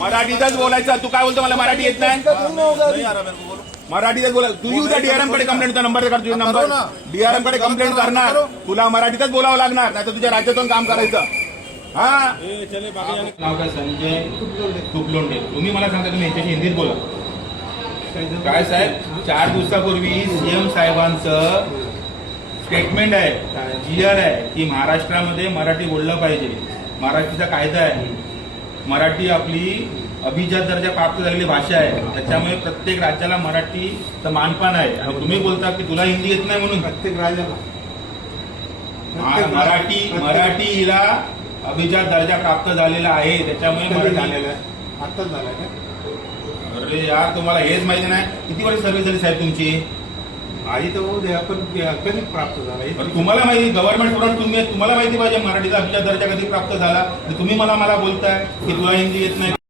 मराठीतच बोलायचं. तू काय बोलतो मला मराठी येत नाही? मराठीतच बोला. तू उद्या डीआरएम कडे कंप्लेंटचा नंबर कर. तुझा नंबर डीआरएम कडे कंप्लेंट करणार. तुला मराठीतच बोलावं लागणार, नाही तर तुझ्या राज्यातून काम करायचं. हा नाव काय? संजय तुपलोंडे. तुम्ही मला सांगता तुम्ही याच्याशी हिंदीत बोला. काय साहेब, 4 दिवसापूर्वी सीएम साहेबांचं स्टेटमेंट आहे, जीआर आहे की महाराष्ट्रामध्ये मराठी बोललं पाहिजे. महाराष्ट्राचा कायदा आहे. मराठी आपली अभिजात दर्जा प्राप्त झालेली भाषा आहे. त्याच्यामुळे प्रत्येक राज्याला मराठीचं मानपान आहे. आणि तुम्ही बोलता की तुला हिंदी येत नाही म्हणून. प्रत्येक राज्याला मराठी हिला अभिजात दर्जा प्राप्त झालेला आहे. त्याच्यामुळे मराठी झालेलं आहे. आत्ताच झालाय का? अरे यार, तुम्हाला हेच माहिती नाही. किती वर्ष सर्व्हिस झाली साहेब तुमची? आधी तर होऊ दे, आपण कधी प्राप्त झाला तुम्हाला माहिती, गव्हर्नमेंट स्टुडंट तुम्हाला माहिती पाहिजे मराठीचा अभिजात दर्जा कधी प्राप्त झाला. तुम्ही मला बोलताय की तुला हिंदी येत नाही.